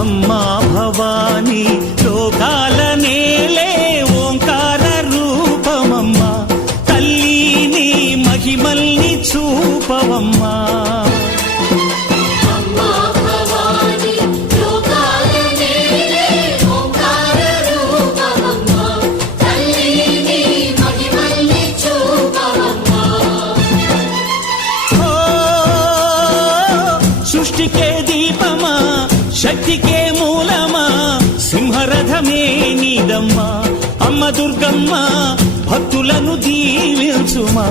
అమ్మా భవానీ లోకాల నేలే ఓంకార రూపమమ్మా, తల్లి నీ మహిమల్ని చూపవమ్మా. సృష్టికే దీపమా, శక్తికే మూలమా, సింహరథమే నీదమ్మా. అమ్మ దుర్గమ్మ భక్తులను దీవించుమా.